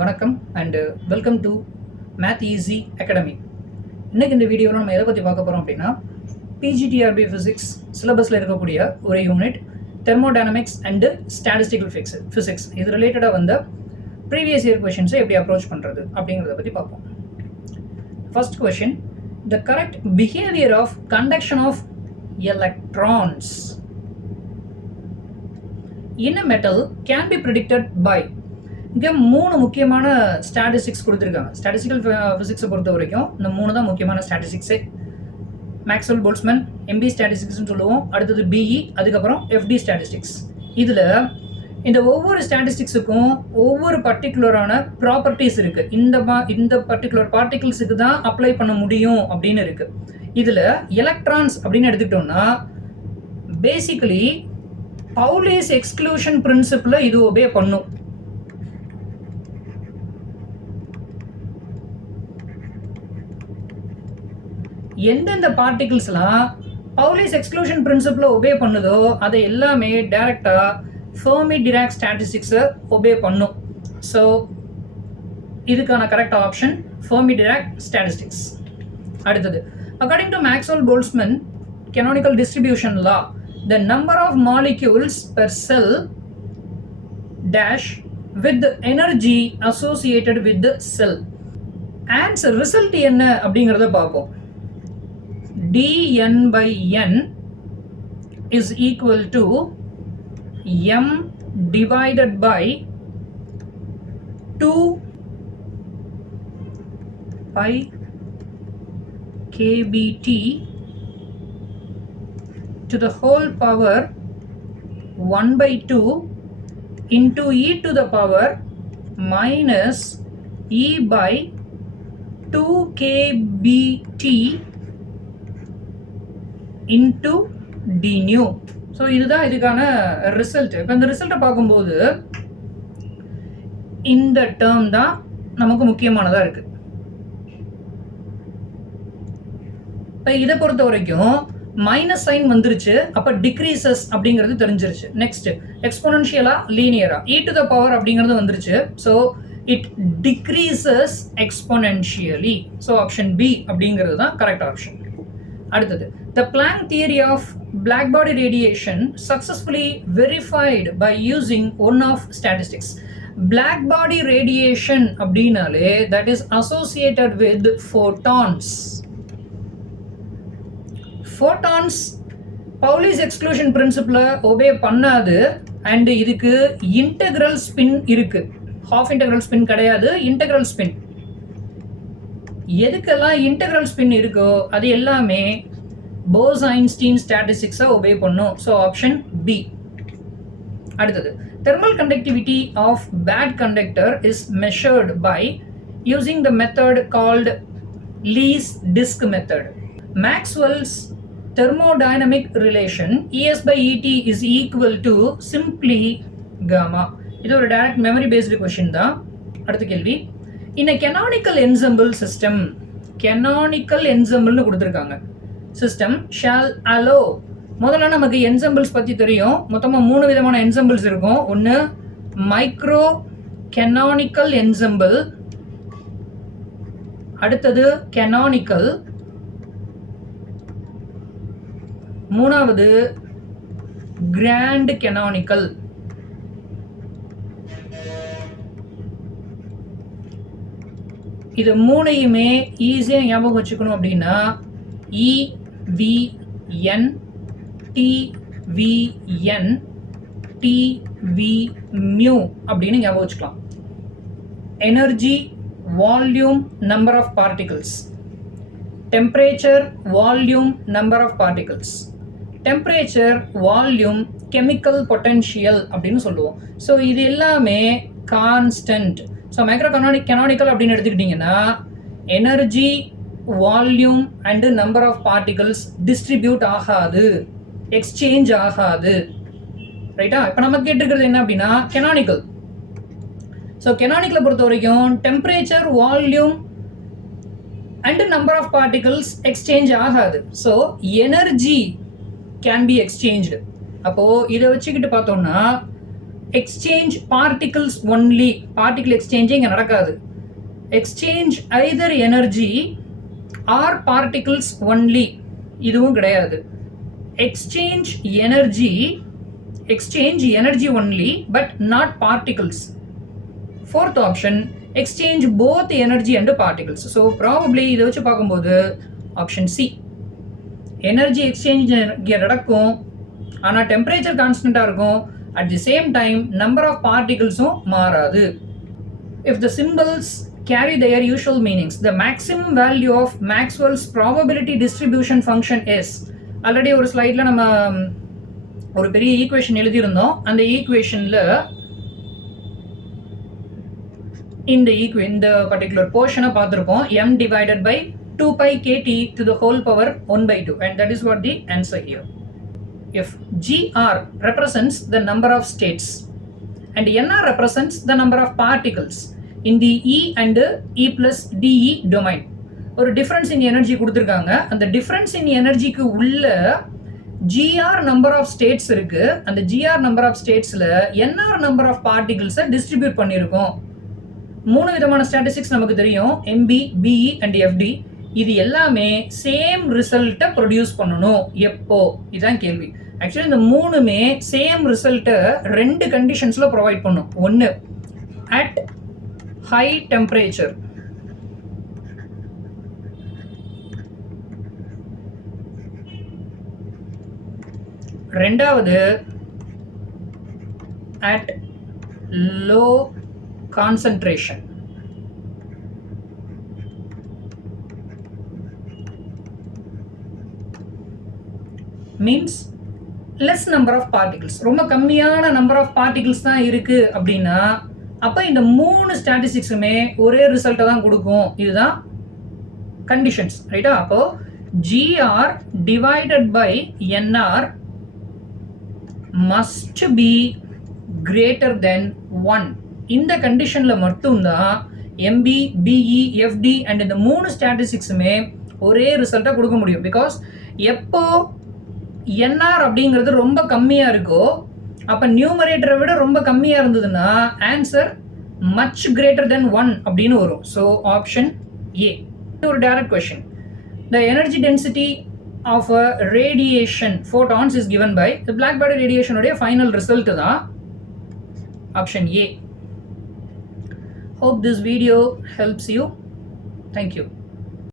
வணக்கம் and welcome to math easy academy. இன்றைக்கி இந்த வீடியோவில் நம்ம எதை பற்றி பார்க்க போகிறோம் அப்படின்னா பிஜிடிஆர்பி ஃபிசிக்ஸ் சிலபஸில் இருக்கக்கூடிய ஒரு unit thermodynamics and statistical physics இது ரிலேட்டடாக வந்த ப்ரீவியஸ் இயர் கொஷின்ஸை எப்படி அப்ரோச் பண்ணுறது அப்படிங்கிறத பற்றி பார்ப்போம். First question, the correct behaviour of conduction of electrons in a metal can be predicted by. இங்கே 3 முக்கியமான ஸ்டாட்டிஸ்டிக்ஸ் கொடுத்துருக்காங்க. ஸ்டாட்டிஸ்டிக்கல் ஃபிசிக்ஸை பொறுத்த வரைக்கும் இந்த 3 தான் முக்கியமான ஸ்டாட்டிஸ்டிக்ஸே. மேக்ஸ்வெல் போல்ட்ஸ்மேன் எம்பி ஸ்டாட்டிஸ்டிக்ஸ்னு சொல்லுவோம், அடுத்தது பிஇ, அதுக்கப்புறம் எஃப்டி ஸ்டாட்டிஸ்டிக்ஸ். இதில் இந்த ஒவ்வொரு ஸ்டாட்டிஸ்டிக்ஸுக்கும் ஒவ்வொரு பர்டிகுலரான ப்ராப்பர்ட்டிஸ் இருக்குது. இந்த பர்டிகுலர் பார்ட்டிகிள்ஸுக்கு தான் அப்ளை பண்ண முடியும் அப்படின்னு இருக்குது. இதில் எலக்ட்ரான்ஸ் அப்படின்னு எடுத்துக்கிட்டோம்னா பேசிக்கலி பவுலிஸ் எக்ஸ்க்ளூஷன் பிரின்சிபிளை இது ஒபே பண்ணும். எந்தெந்த பார்ட்டிகிள்ஸ்லாம் பவுலிஸ் எக்ஸ்க்ளூஷன் பிரின்சிபிளை ஒபே பண்ணுதோ அதை எல்லாமே டைரக்டாக ஃபெர்மி டிராக் ஸ்டாட்டிஸ்டிக்ஸை ஒபே பண்ணும். ஸோ இதுக்கான correct option Fermi Dirac statistics. அடுத்தது, according to Maxwell Boltzmann canonical distribution law, the number of molecules per cell dash with the energy associated with the cell. Answer result என்ன அப்படிங்கிறத பார்ப்போம். dn by n is equal to m divided by 2 pi kbt to the whole power 1 by 2 into e to the power minus e by 2 kbt into d nu. So இதுதான் இதுக்கான result. இப்போ இந்த ரிசல்ட்டை பார்க்கும்போது இந்த டேர்ம் தான் நமக்கு முக்கியமானதாக இருக்குது. இப்போ இதை பொறுத்த வரைக்கும் மைனஸ் சைன் வந்துருச்சு, அப்போ டிக்ரீசஸ் அப்படிங்கிறது தெரிஞ்சிருச்சு. நெக்ஸ்ட் எக்ஸ்போனன்ஷியலா லீனியரா இ டு த பவர் அப்படிங்கிறது வந்துருச்சு. So it decreases exponentially. So option B அப்படிங்கிறது தான் கரெக்ட் ஆப்ஷன். அடுத்தது, the Planck theory of black body radiation successfully verified by using one of statistics. Black body radiation அப்படினாலே that is associated with photons. Photons Pauli's exclusion principle obey பண்ணாது and இதுக்கு integral spin இருக்கு. half integral spin கிடையாது, integral spin. எதுக்கெல்லாம் integral spin இருக்கோ அது எல்லாமே Bose Einstein ஸ்டாட்டிஸ்டிக்ஸை ஒபே பண்ணும். So option B. அடுத்தது, thermal conductivity of bad conductor is measured by using the method called Lee's disc method. Maxwell's thermodynamic relation ES by ET is equal to simply gamma. இது ஒரு direct memory based question தான். அடுத்த கேள்வி, in a canonical ensemble system, canonical ensemble கொடுத்திருக்காங்க, system shall allow. முதல்ல நமக்கு ensembles பத்தி தெரியும். மொத்தமா 3 விதமான ensembles இருக்கும். ஒன்னு மைக்ரோ canonical ensemble, அடுத்தது canonical, மூணாவது grand canonical. இது மூணையுமே ஈஸியாக ஞாபகம் வச்சுக்கணும் அப்படின்னா EVN TVN TVmu அப்படின்னு ஞாபகம் வச்சுக்கலாம். Energy, volume, number of particles. Temperature, volume, number of particles. Temperature, volume, chemical potential அப்படின்னு சொல்லுவோம். ஸோ இது எல்லாமே கான்ஸ்டன்ட். ஸோ மைக்ரோ கெனானிக்கல் அப்படின்னு எடுத்துக்கிட்டிங்கன்னா energy, volume and number of particles distribute ஆகாது, எக்ஸ்சேஞ்ச் ஆகாது. ரைட்டா? இப்போ நம்ம கேட்டிருக்கிறது என்ன அப்படின்னா கெனானிக்கல். ஸோ கெனானிக்கலை பொறுத்த வரைக்கும் temperature, volume and number of particles exchange ஆகாது. So energy can be exchanged. அப்போது இதை வச்சுக்கிட்டு பார்த்தோம்னா எக்ஸ்சேஞ்ச் பார்ட்டிகிள்ஸ் ஒன்லி, பார்ட்டிகிள் எக்ஸ்சேஞ்சே இங்கே நடக்காது. Exchange either energy or particles only, இதுவும் கிடையாது. Exchange energy only but not particles. Fourth option exchange both energy and particles. So probably இதை வச்சு பார்க்கும்போது ஆப்ஷன் சி, எனர்ஜி எக்ஸ்சேஞ்ச் நடக்கும் ஆனால் டெம்பரேச்சர் கான்ஸ்டண்ட்டாக இருக்கும். At the same time number of பார்ட்டிகிள்ஸும் மாறாது. If the symbols carry their usual meanings, the maximum value of Maxwell's probability distribution function is, already ஒரு ஸ்லைடில் நம்ம ஒரு பெரிய ஈக்குவேஷன் எழுதியிருந்தோம். அந்த ஈக்குவேஷனில் இந்த பர்டிகுலர் போர்ஷனை பார்த்துருப்போம். m divided by 2 pi kt to the whole power 1/2, and that is what the answer here. If gr represents the number of states and nr represents the number of particles in the E and E plus DE domain, ஒரு difference இன் energy கொடுத்துருக்காங்க. அந்த difference இன் எனர்ஜிக்கு உள்ள GR number of states இருக்கு. அந்த g r number of ஸ்டேட்ஸில் n r number of பார்ட்டிகிள்ஸை distribute பண்ணியிருக்கோம். 3 விதமான ஸ்டாட்டிஸ்டிக்ஸ் நமக்கு தெரியும், எம்பி, பிஇ அண்ட் எஃப்டி. இது எல்லாமே சேம் ரிசல்ட்டை ப்ரொடியூஸ் பண்ணணும். எப்போ? இதுதான் கேள்வி. ஆக்சுவலி இந்த 3மே சேம் ரிசல்ட்டை 2 கண்டிஷன்ஸில் ப்ரொவைட் பண்ணும். ஒன்று அட் high temperature, ரெண்டாவது at low concentration. Means less number of particles, ரொம்ப கம்மியான நம்பர் ஆஃப் பார்ட்டிகிள்ஸ் தான் இருக்கு அப்படின்னா அப்போ இந்த 3 ஸ்டாட்டிஸ்டிக்ஸுமே ஒரே ரிசல்ட்டை தான் கொடுக்கும். இதுதான் கண்டிஷன்ஸ், ரைட்டா? அப்போ GR divided by NR must be greater than 1. இந்த கண்டிஷனில் மட்டும்தான் எம்பி, பிஇ, எஃப்டி அண்ட் இந்த 3 ஸ்டாட்டிஸ்டிக்ஸுமே ஒரே ரிசல்ட்டை கொடுக்க முடியும். பிகாஸ் எப்போ என்ஆர் அப்படிங்கிறது ரொம்ப கம்மியாக இருக்கோ அப்போ நியூமரேட்டரை விட ரொம்ப கம்மியாக இருந்ததுன்னா ஆன்சர் மச் கிரேட்டர் தென் 1 அப்படின்னு வரும். So option A. ஒரு direct question, the energy density of a radiation photons is given by the black body ரேடியேஷனுடைய ஃபைனல் ரிசல்ட் தான் option A. Hope this video helps you. Thank you.